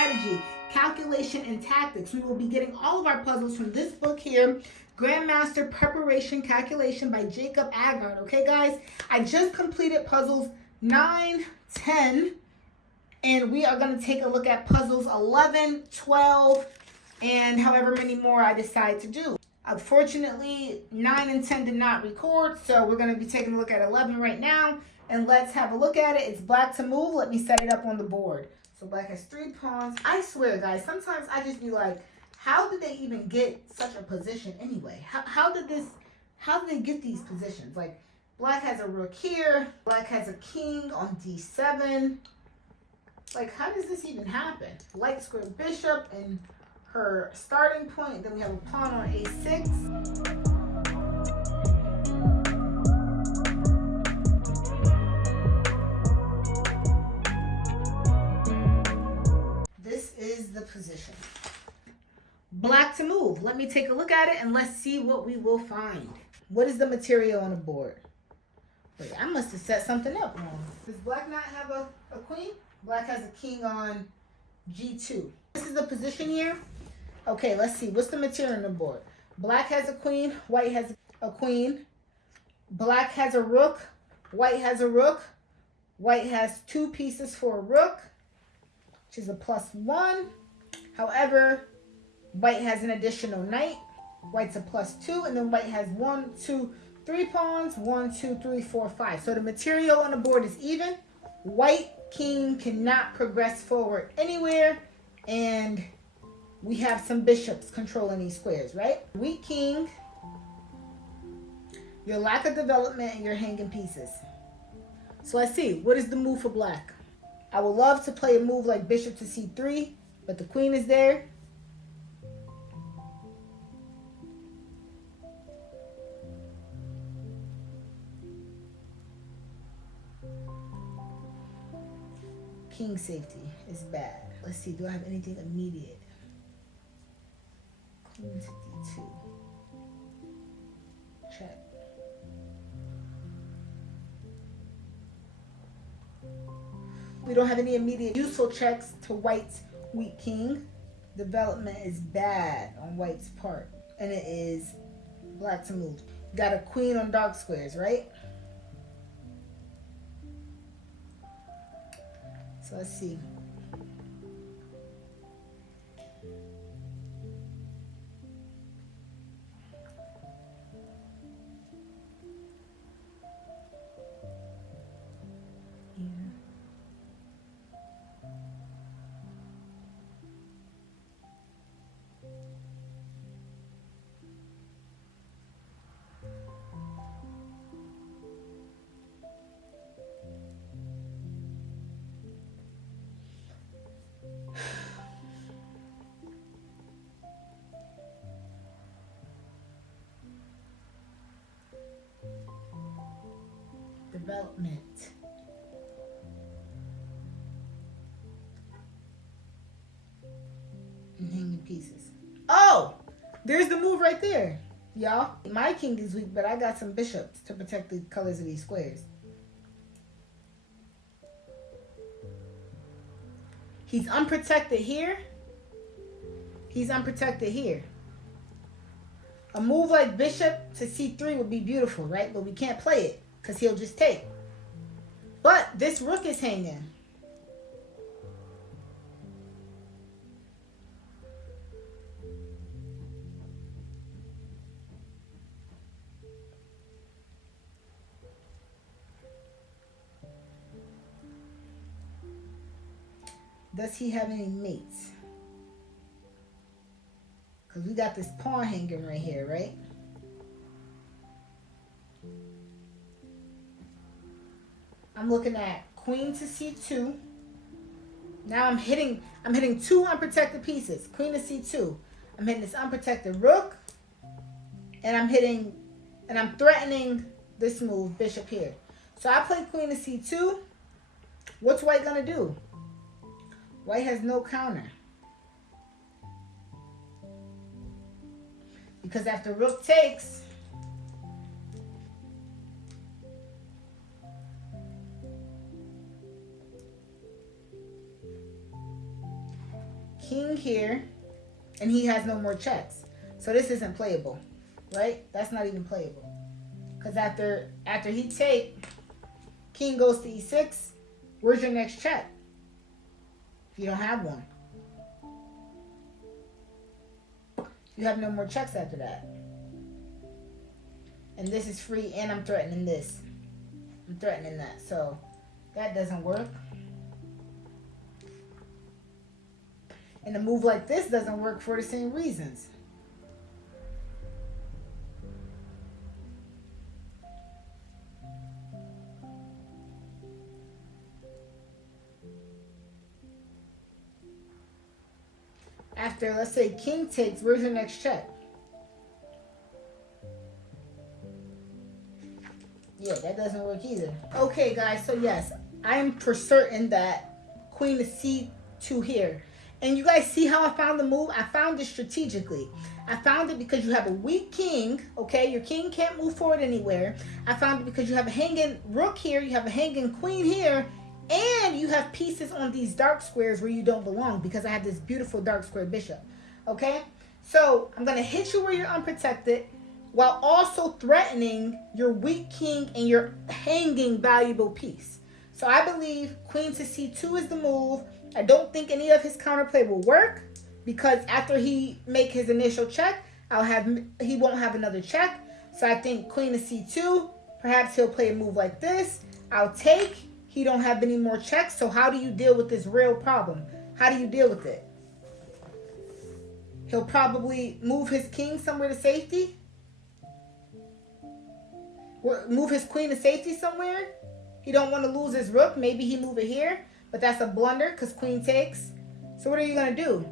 strategy, calculation, and tactics. We will be getting all of our puzzles from this book here, Grandmaster Preparation Calculation by Jacob Agard. Okay, guys? I just completed puzzles 9, 10, and we are going to take a look at puzzles 11, 12, and however many more I decide to do. Unfortunately, 9 and 10 did not record, so we're going to be taking a look at 11 right now, and let's have a look at it. It's black to move. Let me set it up on the board. So black has 3 pawns. I swear, guys, sometimes I just be like, how did they even get such a position anyway? How did they get these positions? Like, black has a rook here. Black has a king on d7. Like, how does this even happen? Light square bishop and her starting point. Then we have a pawn on a6. This is the position. Black to move. Let me take a look at it and let's see what we will find. What is the material on the board? Wait, I must have set something up wrong. Does black not have a queen? Black has a king on g2. This is the position here. Okay, let's see. What's the material on the board? Black has a queen. White has a queen. Black has a rook. White has a rook. White has 2 pieces for a rook, which is a +1. However, white has an additional knight. White's a +2. And then white has 1, 2, 3 pawns. 1, 2, 3, 4, 5. So the material on the board is even. White king cannot progress forward anywhere. And we have some bishops controlling these squares, right? Weak king, your lack of development, and your hanging pieces. So let's see. What is the move for black? I would love to play a move like bishop to c3, but the queen is there. King safety is bad. Let's see. Do I have anything immediate? Queen to d2. Check. We don't have any immediate useful checks to white's weak king. Development is bad on white's part. And it is black to move. Got a queen on dark squares, right? So let's see. Development. And hanging pieces. Oh! There's the move right there, y'all. My king is weak, but I got some bishops to protect the colors of these squares. He's unprotected here. He's unprotected here. A move like bishop to c3 would be beautiful, right? But we can't play it because he'll just take. But this rook is hanging. Does he have any mates? Because we got this pawn hanging right here, right? I'm looking at queen to c2. Now I'm hitting 2 unprotected pieces. Queen to c2. I'm hitting this unprotected rook. And I'm threatening this move, bishop here. So I play queen to c2. What's white gonna do? White has no counter. Because after rook takes, king here, and he has no more checks. So this isn't playable, right? That's not even playable. Because after he take, king goes to e6, where's your next check? You don't have one. You have no more checks after that. And this is free, and I'm threatening this. I'm threatening that. So that doesn't work. And a move like this doesn't work for the same reasons. After, let's say, king takes, where's your next check? Yeah, that doesn't work either. Okay, guys, so yes, I'm for certain that queen to c2 here. And you guys see how I found the move? I found it strategically. I found it because you have a weak king, okay? Your king can't move forward anywhere. I found it because you have a hanging rook here, you have a hanging queen here, and you have pieces on these dark squares where you don't belong because I have this beautiful dark square bishop, okay? So I'm going to hit you where you're unprotected while also threatening your weak king and your hanging valuable piece. So I believe queen to c2 is the move. I don't think any of his counterplay will work because after he make his initial check, he won't have another check. So I think queen to c2, perhaps he'll play a move like this. I'll take. He don't have any more checks. So how do you deal with this real problem? How do you deal with it? He'll probably move his king somewhere to safety. Move his queen to safety somewhere. He don't want to lose his rook. Maybe he move it here. But that's a blunder because queen takes. So what are you going to do?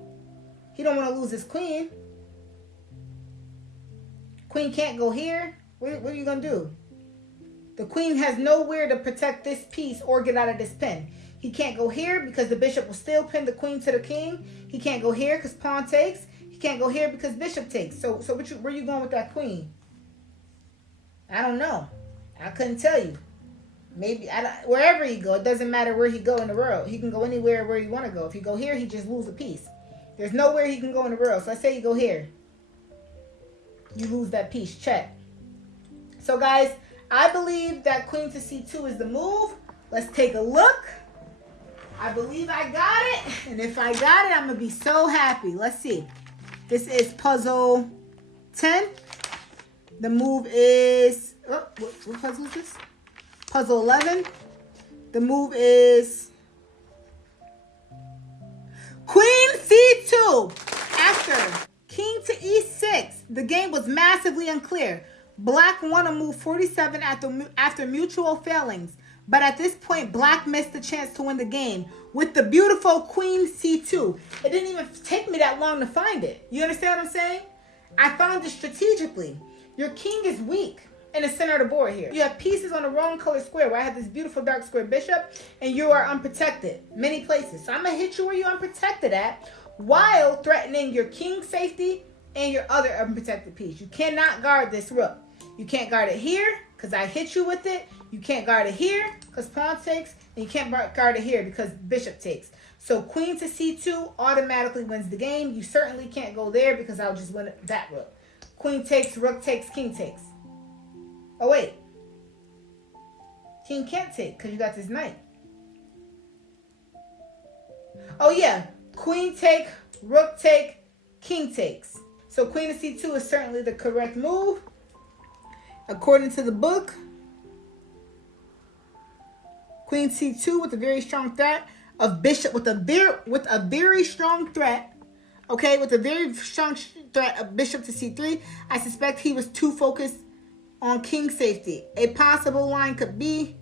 He don't want to lose his queen. Queen can't go here. What are you going to do? The queen has nowhere to protect this piece or get out of this pin. He can't go here because the bishop will still pin the queen to the king. He can't go here because pawn takes. He can't go here because bishop takes. So where you going with that queen? I don't know. I couldn't tell you. Maybe wherever he go, it doesn't matter where he go in the world. He can go anywhere where he want to go. If he go here, he just lose a piece. There's nowhere he can go in the world. So let's say you go here. You lose that piece. Check. So guys, I believe that queen to c2 is the move. Let's take a look. I believe I got it. And if I got it, I'm going to be so happy. Let's see. This is puzzle 10. The move is... Oh, what puzzle is this? Puzzle 11. The move is... Queen c2. After king to e6, the game was massively unclear. Black won a move 47 after mutual failings. But at this point, Black missed the chance to win the game with the beautiful queen c2. It didn't even take me that long to find it. You understand what I'm saying? I found it strategically. Your king is weak in the center of the board here. You have pieces on the wrong color square where I have this beautiful dark square bishop and you are unprotected many places. So I'm going to hit you where you're unprotected at while threatening your king safety and your other unprotected piece. You cannot guard this rook. You can't guard it here because I hit you with it. You can't guard it here because pawn takes. And you can't guard it here because bishop takes. So queen to c2 automatically wins the game. You certainly can't go there because I'll just win that rook. Queen takes, rook takes, king takes. Oh, wait. King can't take because you got this knight. Oh, yeah. Queen take, rook take, king takes. So queen to c2 is certainly the correct move. According to the book, queen c2 with a very strong threat of bishop, with a very strong threat, okay, with a very strong threat of bishop to c3. I suspect he was too focused on king safety. A possible line could be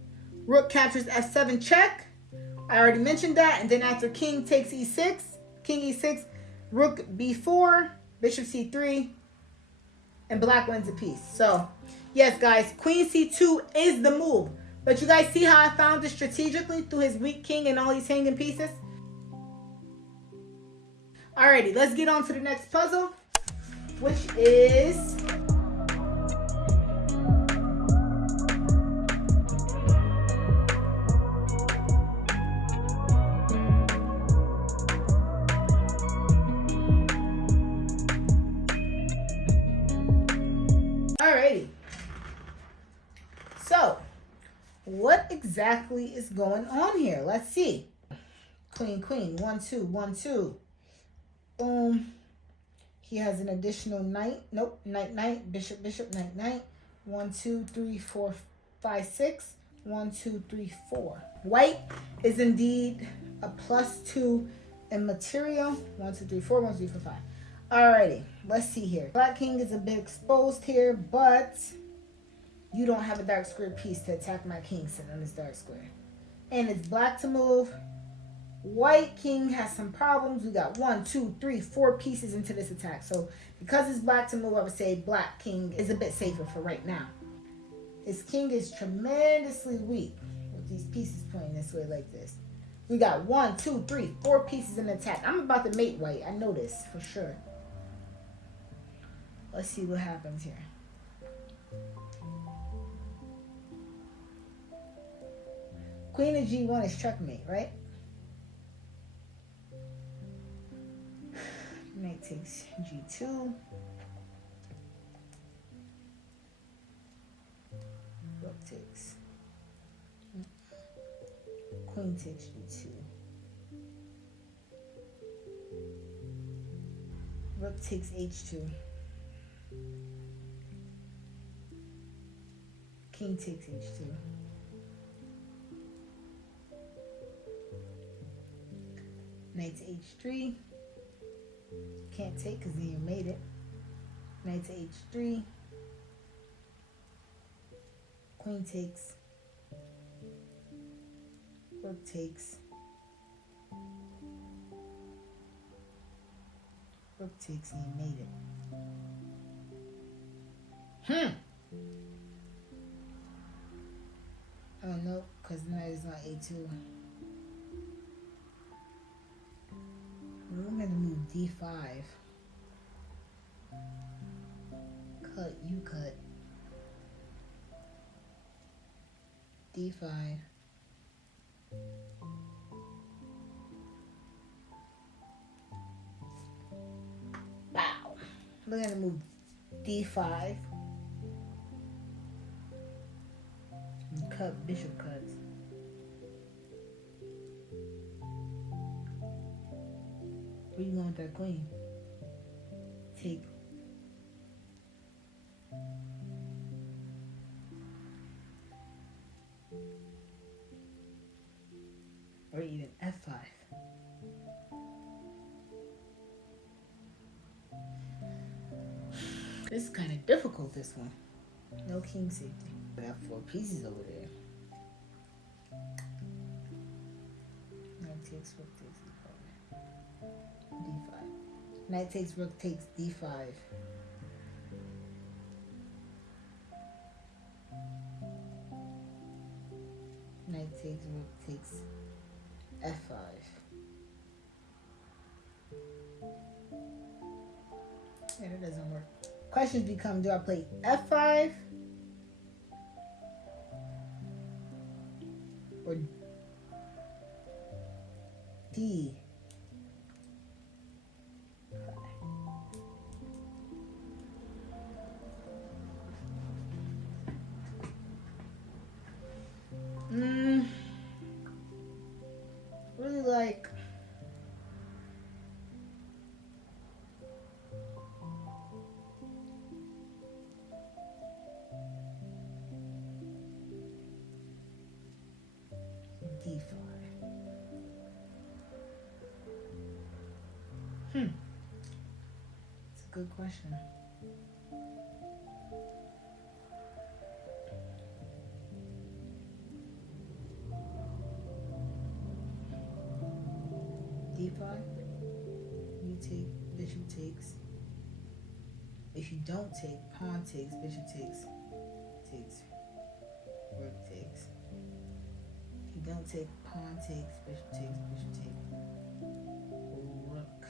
rook captures f7 check. I already mentioned that. And then after king takes e6, king e6, rook b4, bishop c3, and Black wins a piece. So, yes, guys, queen c2 is the move. But you guys see how I found it strategically through his weak king and all these hanging pieces? Alrighty, let's get on to the next puzzle, which is... exactly is going on here? Let's see. Queen, queen, 1, 2, 1, 2. Boom. He has an additional knight. Nope, knight, knight, bishop, bishop, knight, knight. 1, 2, 3, 4, 5, 6. 1, 2, 3, 4. White is indeed a +2 in material. 1, 2, 3, 4. 1, 2, 3, 4, 5. Alrighty, let's see here. Black king is a bit exposed here, but you don't have a dark square piece to attack my king sitting on this dark square. And it's black to move. White king has some problems. We got 1, 2, 3, 4 pieces into this attack. So because it's black to move, I would say black king is a bit safer for right now. His king is tremendously weak with these pieces pointing this way like this. We got 1, 2, 3, 4 pieces in attack. I'm about to mate white. I know this for sure. Let's see what happens here. Queen of G1 is checkmate, right? Knight takes G2. Rook takes. Queen takes G2. Rook takes H2. King takes H2. Knight to H3. Can't take because then you made it. Knight to H3. Queen takes. Rook takes. Rook takes and you made it. Oh no, because the knight is on A2. We're going to move D5. Cut, you cut. D5. Wow. We're going to move D5. And cut, bishop cuts. Where you going with that queen? Take. Or even F5. This is kind of difficult, this one. No king safety. I got 4 pieces over there. Knight takes, rook takes D5. Knight takes, rook takes D5. Knight takes, rook takes F5. Yeah, that doesn't work. Questions become, do I play F5 or D? Really like D5. It's a good question. D5, you take, bishop takes. If you don't take, pawn takes, bishop takes, rook takes. If you don't take, pawn takes, bishop takes, rook.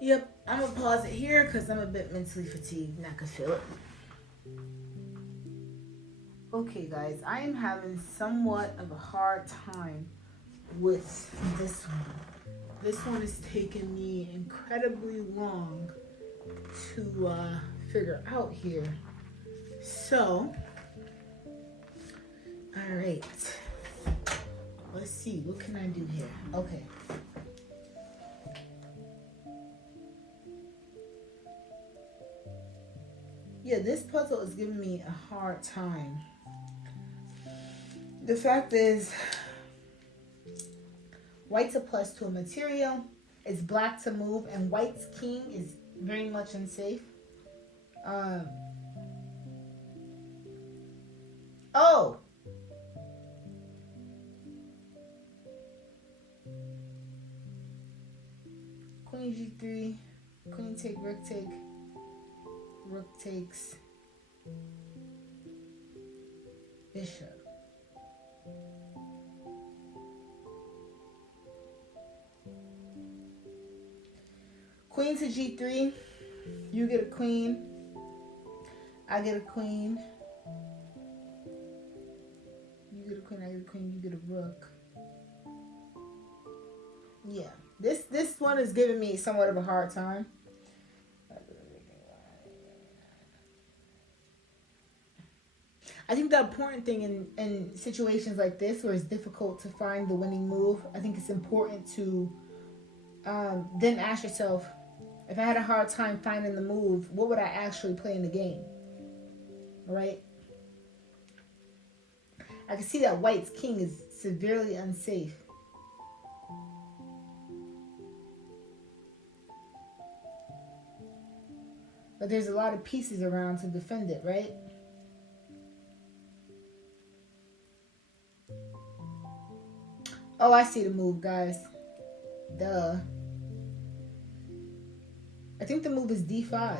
Yep, I'm gonna pause it here because I'm a bit mentally fatigued and I can feel it. Okay guys, I am having somewhat of a hard time with this one. This one is taking me incredibly long to figure out here. So, all right. Let's see. What can I do here? Okay. Yeah, this puzzle is giving me a hard time. The fact is, white's a plus to a material. It's black to move, and white's king is very much unsafe. Oh! Queen g3, queen take, rook takes, bishop. Queen to g3, you get a queen, I get a queen, you get a queen, I get a queen, you get a rook. Yeah, this one is giving me somewhat of a hard time. I think the important thing in situations like this where it's difficult to find the winning move, I think it's important to then ask yourself, if I had a hard time finding the move, what would I actually play in the game? All right? I can see that white's king is severely unsafe. But there's a lot of pieces around to defend it, right? Oh, I see the move, guys. Duh. I think the move is d5.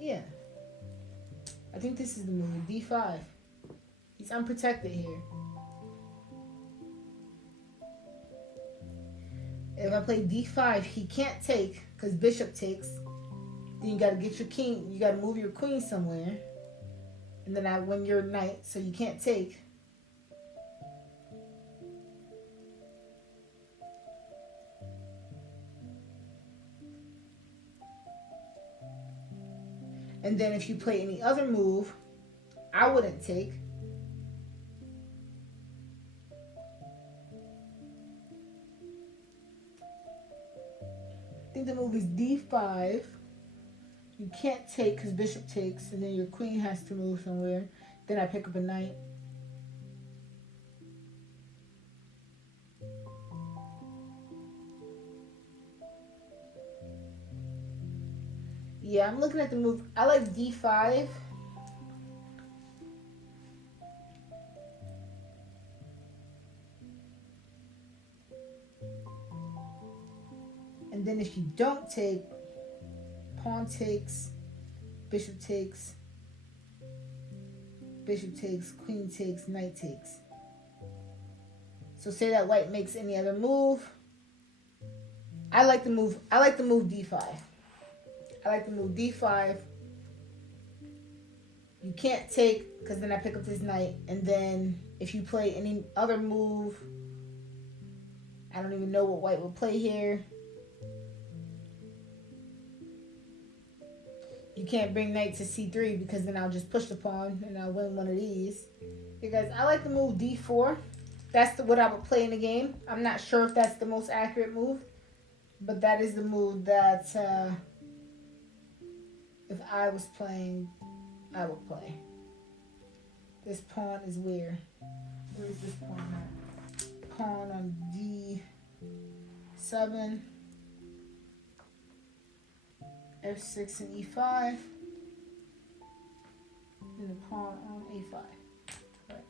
Yeah. I think this is the move, d5. He's unprotected here. If I play d5, he can't take because bishop takes. Then you got to get your king. You got to move your queen somewhere. And then I win your knight, so you can't take. And then if you play any other move, I wouldn't take. I think the move is d5. You can't take because bishop takes, and then your queen has to move somewhere. Then I pick up a knight. Yeah, I'm looking at the move. I like d5. And then if you don't take, pawn takes, bishop takes, queen takes, knight takes. So say that white makes any other move. I like the move d5. I like the move d5. You can't take because then I pick up this knight. And then if you play any other move, I don't even know what white will play here. You can't bring knight to c3 because then I'll just push the pawn and I'll win one of these. Because I like the move d4. That's what I would play in the game. I'm not sure if that's the most accurate move. But that is the move that if I was playing, I would play. This pawn is where? Where is this pawn at? Pawn on d7. f6 and e5. And the pawn on a5. Right.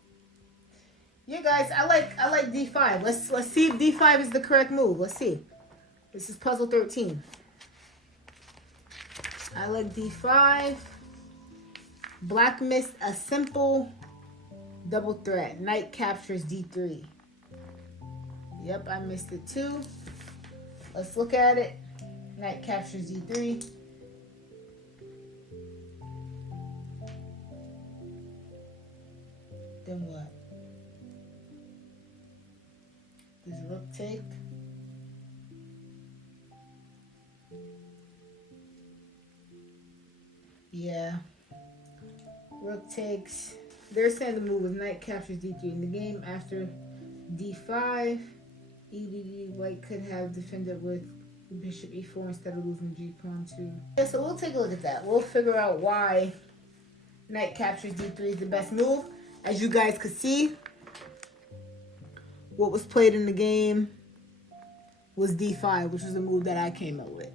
Yeah, guys, I like d5. Let's see if d5 is the correct move. Let's see. This is puzzle 13. I like d5. Black missed a simple double threat. Knight captures d3. Yep, I missed it too. Let's look at it. Knight captures d3. Then what? Does rook take? Yeah. Rook takes. They're saying the move was knight captures d3 in the game after d5. White could have defended with bishop e4 instead of losing g pawn too. Yeah, so we'll take a look at that. We'll figure out why knight captures d3 is the best move. As you guys could see, what was played in the game was d5, which was the move that I came up with,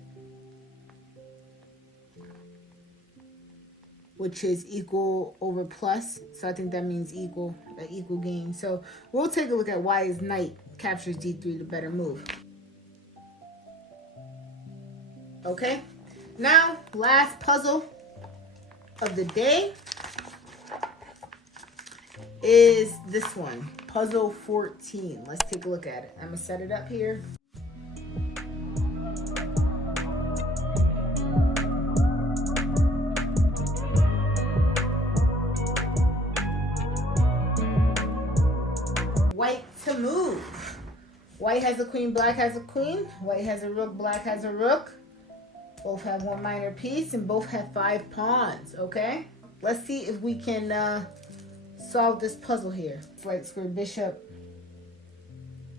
which is equal over plus. So I think that means equal, an equal game. So we'll take a look at why is knight captures d3 the better move. Okay, now last puzzle of the day is this one, puzzle 14. Let's take a look at it. I'm gonna set it up here. White to move. White has a queen, black has a queen. White has a rook, black has a rook. Both have one minor piece and both have 5 pawns, okay? Let's see if we can solve this puzzle here. White square bishop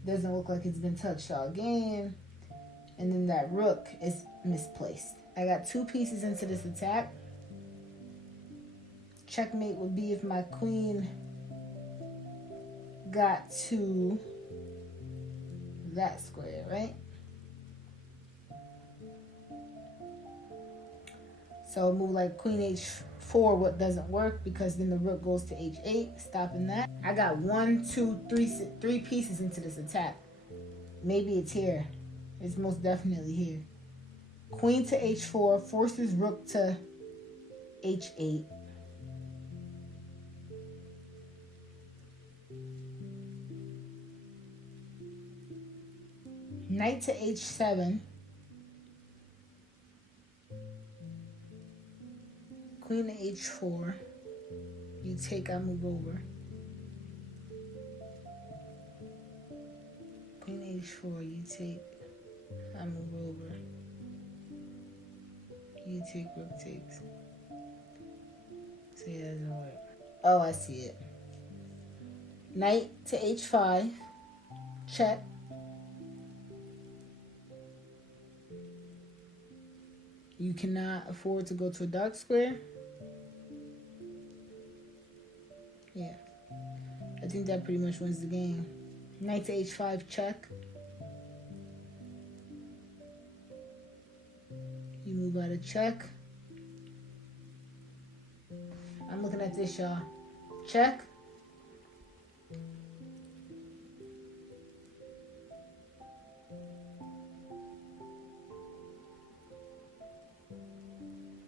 doesn't look like it's been touched all game. And then that rook is misplaced. I got 2 pieces into this attack. Checkmate would be if my queen got to that square, right? So a move like queen h4 what doesn't work because then the rook goes to h8, stopping that. I got 1, 2, 3 pieces into this attack. Maybe it's here. It's most definitely here. Queen to h4 forces rook to h8. Knight to h7. Queen to h4. You take, I move over. Queen to h4, you take, I move over. You take, rook takes. So yeah, it doesn't work. Oh, I see it. Knight to h5. Check. You cannot afford to go to a dark square. Yeah. I think that pretty much wins the game. Knight to h5 check. You move out of check. I'm looking at this, y'all. Check.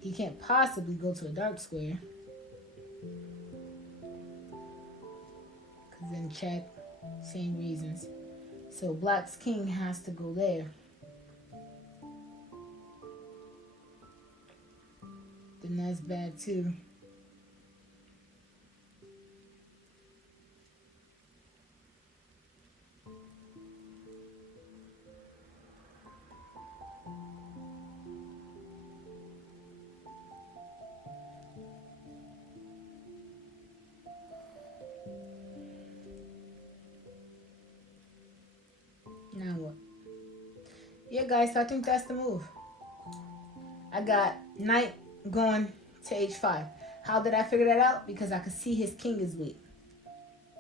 He can't possibly go to a dark square. Because then check, same reasons. So black's king has to go there. Then that's bad too. Now what? Yeah, guys, so I think that's the move. I got knight going to h5. How did I figure that out? Because I could see his king is weak.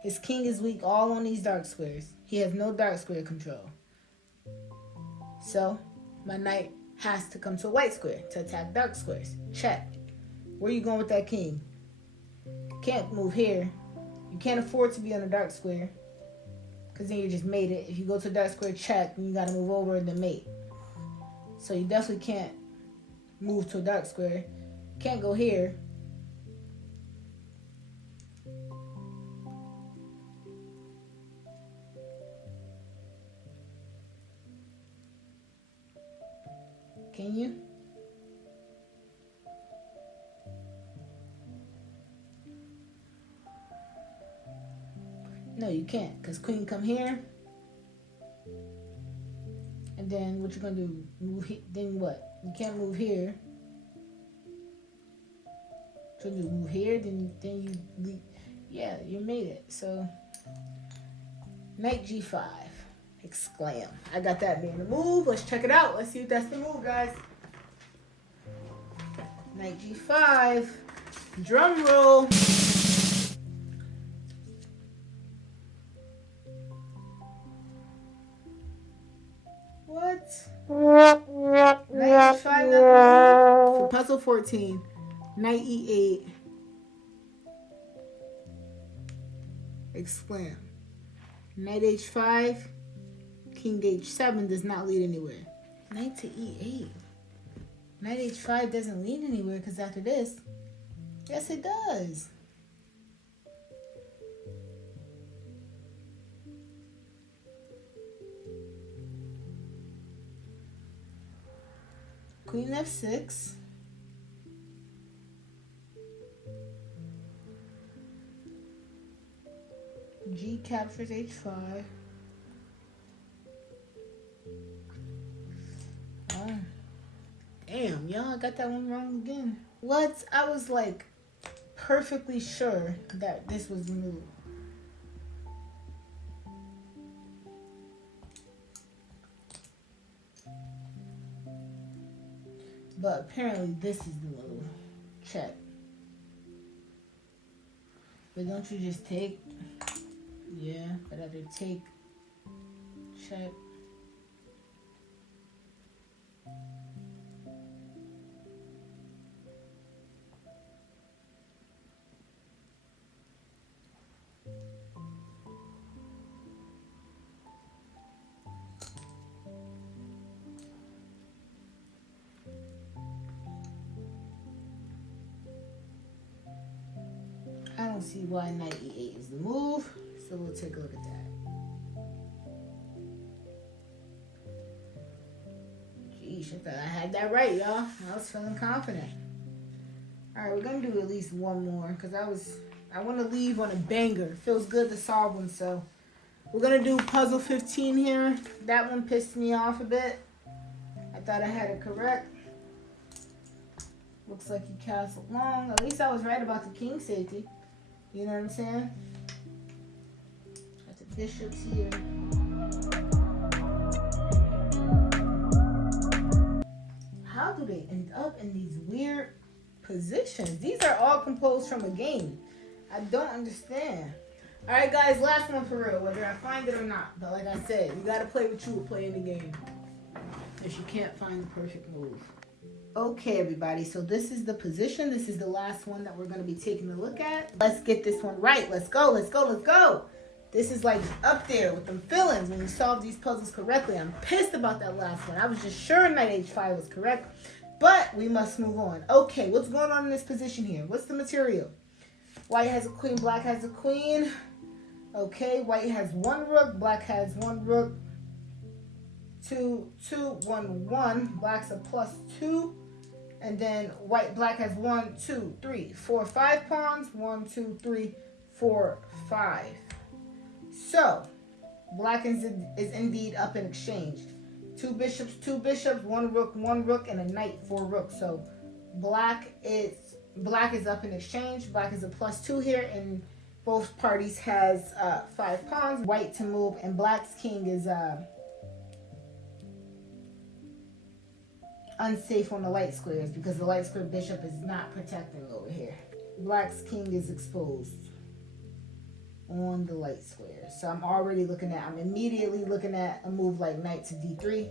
His king is weak all on these dark squares. He has no dark square control. So my knight has to come to a white square to attack dark squares. Check. Where are you going with that king? You can't move here. You can't afford to be on a dark square. Because then you just made it. If you go to a dark square, check, then you got to move over and then mate. So you definitely can't move to a dark square. Can't go here. Can you? No, you can't, because queen come here. And then what you're going to do? Move then what? You can't move here. So you move here, then you leave. Yeah, you made it. So knight g5. Exclaim. I got that being the move. Let's check it out. Let's see if that's the move, guys. Knight g5. Drum roll. What? Knight h5 for puzzle 14. Knight e8. Exclaim. Knight h5. King h7 does not lead anywhere. Knight to e8. Knight h5 doesn't lead anywhere because after this, yes it does. Queen f6. G captures h5. Oh. Damn, y'all, I got that one wrong again. What? I was like perfectly sure that this was the move. But apparently this is the move. Check. But don't you just take? Yeah, but after take, check. I don't see why knight e8 is the move, so we'll take a look at that. Geesh, I thought I had that right, y'all. I was feeling confident. All right, we're gonna do at least one more because I want to leave on a banger. Feels good to solve one, so we're gonna do puzzle 15 here. That one pissed me off a bit. I thought I had it correct. Looks like he castled long. At least I was right about the king safety. You know what I'm saying? Got the bishops here. How do they end up in these weird positions? These are all composed from a game. I don't understand. All right, guys, last one for real, whether I find it or not. But like I said, you got to play what you would play in the game if you can't find the perfect move. Okay, everybody, so this is the position. This is the last one that we're going to be taking a look at. Let's get this one right. Let's go, let's go, let's go. This is like up there with them feelings when you solve these puzzles correctly. I'm pissed about that last one. I was just sure knight h5 was correct, but we must move on. Okay, what's going on in this position here? What's the material? White has a queen, black has a queen. Okay, white has one rook, black has one rook. 2, 2, 1, 1. Black's a +2. And then black has 1, 2, 3, 4, 5 pawns. 1, 2, 3, 4, 5. So, black is indeed up in exchange. 2 bishops, 1 rook, and a knight, 4 rooks. So, black is up in exchange. Black is a +2 here, and both parties has 5 pawns. White to move, and black's king is unsafe on the light squares because the light square bishop is not protecting over here. Black's king is exposed on the light squares. So I'm immediately looking at a move like knight to d3,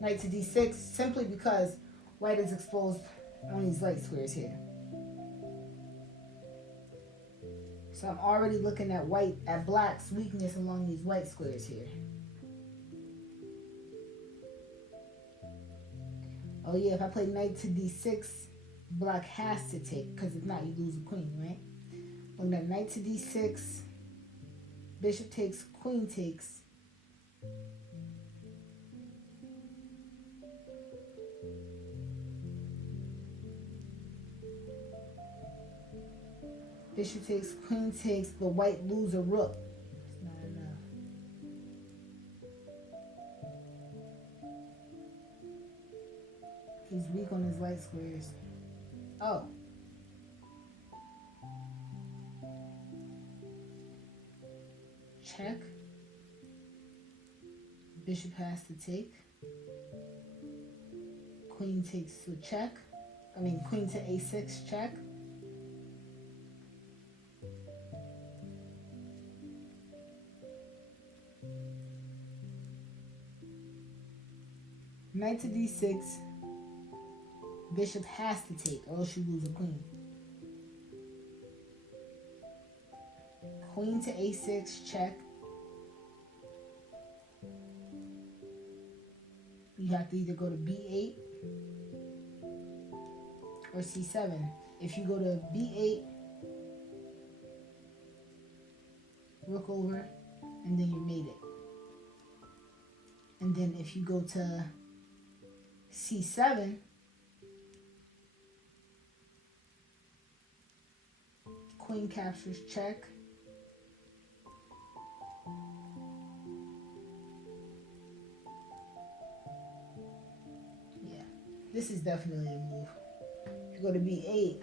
knight to d6, simply because white is exposed on these light squares here. So I'm already looking at black's weakness along these white squares here. Oh yeah, if I play knight to d6, black has to take, because if not, you lose a queen, right? Looking at knight to d6, bishop takes, queen takes. Bishop takes, queen takes, but white lose a rook. It's not enough. He's weak on his light squares. Oh. check. Bishop has to take. Queen takes to check. Queen to a6 check. Knight to d6. Bishop has to take, or else you lose a queen. Queen to a6 check. You have to either go to b8 or c7. If you go to b8, rook over, and then you mate it. And then if you go to c7, queen captures check. Yeah, this is definitely a move. If you go to b8,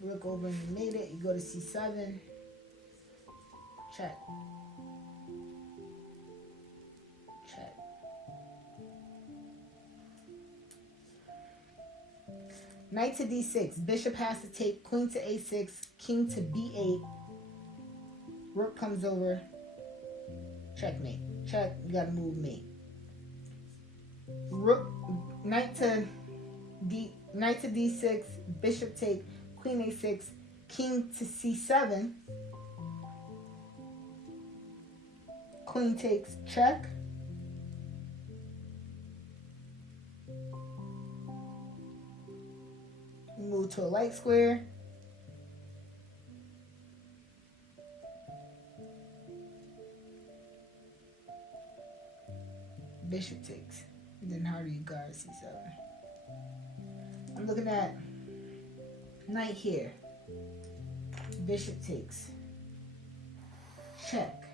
rook over and you made it. You go to c7, check. Check. Knight to d6. Bishop has to take. Queen to a6. King to b8. Rook comes over. Checkmate. Check. You gotta move mate. Rook. Knight to d6. Bishop take. Queen a6. King to c7. Queen takes. Check. Move to a light square. Bishop takes. And then how do you guard c7? I'm looking at knight here. Bishop takes. Check.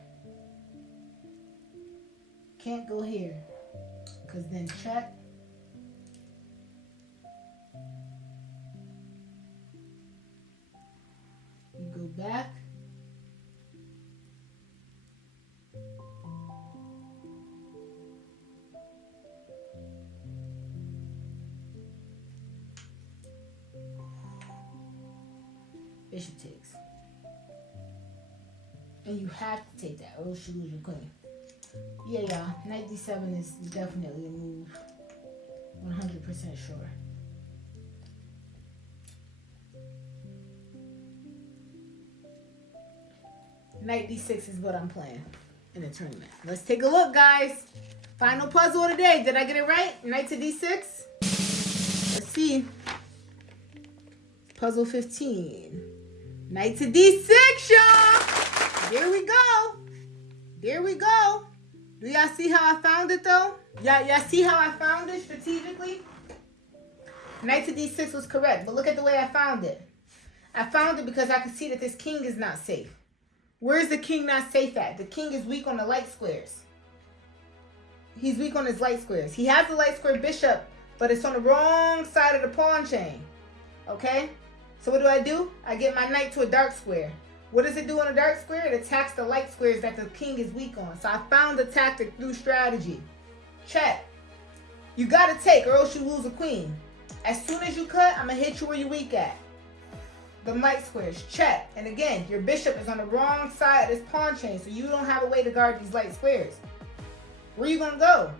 Can't go here, because then check. You go back. Bishop takes. And you have to take that, or else you lose your queen. Yeah, y'all. Knight d7 is definitely a move. 100% sure. Knight d6 is what I'm playing in the tournament. Let's take a look, guys. Final puzzle of the day. Did I get it right? Knight to d6. Let's see. Puzzle 15. Knight to d6, y'all. There we go. There we go. Do y'all see how I found it, though? Y'all see how I found it strategically? Knight to d6 was correct, but look at the way I found it. I found it because I could see that this king is not safe. Where is the king not safe at? The king is weak on the light squares. He's weak on his light squares. He has the light square bishop, but it's on the wrong side of the pawn chain. Okay? So what do? I get my knight to a dark square. What does it do on a dark square? It attacks the light squares that the king is weak on. So I found the tactic through strategy. Check. You got to take, or else you lose a queen. As soon as you cut, I'm going to hit you where you're weak at. The light squares. Check. And again, your bishop is on the wrong side of this pawn chain, so you don't have a way to guard these light squares. Where are you going to go?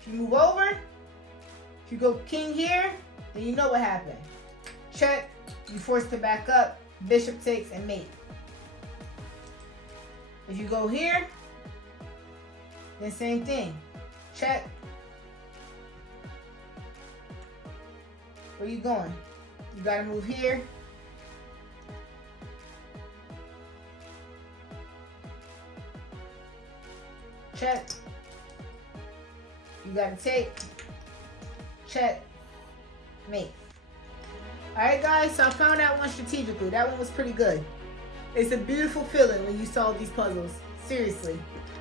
If you move over, if you go king here, then you know what happened. Check. You forced to back up. Bishop takes and mate. If you go here, then same thing. Check. Where you going? You gotta move here. Check. You gotta take. Check. Mate. Alright guys, so I found that one strategically. That one was pretty good. It's a beautiful feeling when you solve these puzzles. Seriously.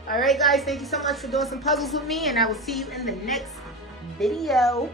Alright guys, thank you so much for doing some puzzles with me, and I will see you in the next video.